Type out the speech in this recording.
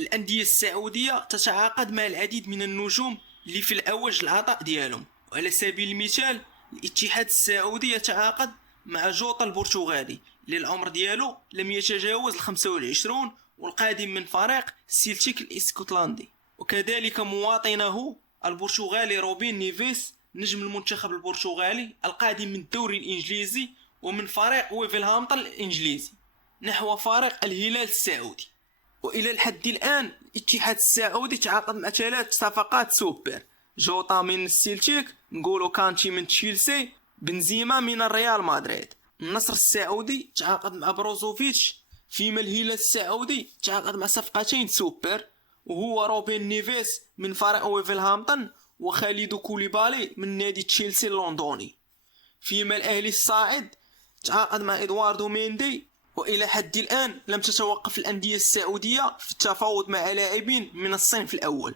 الأندية السعودية تتعاقد مع العديد من النجوم اللي في الأوج العطاء ديالهم، وعلى سبيل المثال الاتحاد السعودي يتعاقد مع جوطا البرتغالي اللي العمر ديالو لم يتجاوز 25، والقادم من فريق سيلتيك الاسكتلندي. وكذلك مواطنه البرتغالي روبين نيفيس نجم المنتخب البرتغالي القادم من الدوري الإنجليزي ومن فريق ويفلهامبتون الإنجليزي نحو فريق الهلال السعودي. وإلى الحد الآن الاتحاد السعودي تعاقد مع 3 صفقات سوبر: جوطا من السيلتيك، نقولو كانتي من تشيلسي، بنزيما من الريال مدريد. النصر السعودي تعاقد مع بروزوفيتش، فيما الهلال السعودي تعاقد مع صفقتين سوبر، وهو روبين نيفيس من فريق ويفلهامبتون وخالد كوليبالي من نادي تشيلسي اللندني. فيما الأهلي الصاعد تعاقد مع إدواردو ميندي. وإلى حد الآن لم تتوقف الأندية السعودية في التفاوض مع لاعبين من الصنف الأول.